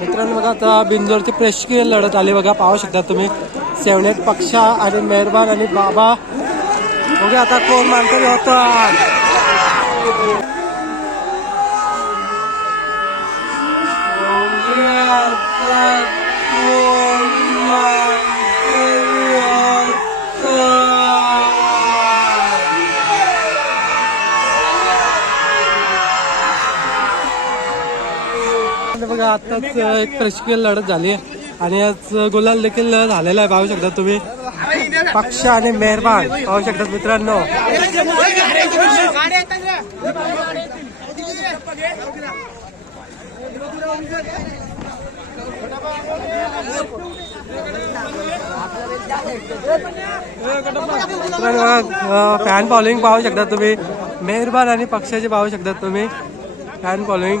मित्रांनो बघा आता बिंजोरची प्रेक्षकीय लढत आली. बघा पाहू शकता तुम्ही. सेवनेत पक्षा आणि मेहरबान आणि बाबा. बघा आता कोण मानकरी Yeah. बघा आताच एक प्रशिकल लढत झाली. आहे आणि आज गुलाल देखील झालेला आहे पाहू शकता तुम्ही. पक्ष आणि मेहरबान पाहू शकतात मित्रांनो. फॅन फॉलोईंग पाहू शकता तुम्ही. मेहरबान आणि पक्षाचे पाहू शकता तुम्ही. फॅन फॉलोईंग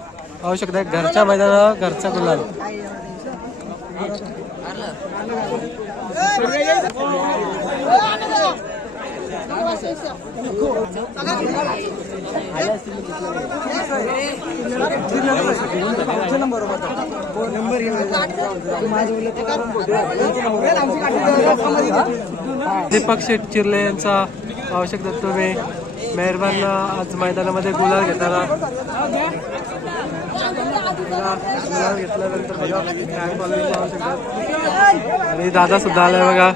पाहू शकता घरच्या मैदानावर घरचा गुलाल. दीपक शेट चिरले यांचा आवश्यक दत्त तुम्ही. मेहरबान आज मैदानामध्ये गुलाल घेताना गुलाल घेतल्यानंतर बघा पाहू आणि दादा सुद्धा आलाय बघा.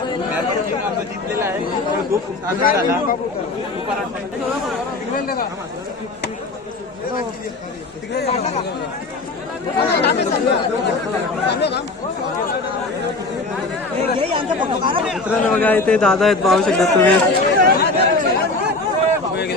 मित्रांनो बघा इथे दादा आहेत पाहू शकता तुम्ही.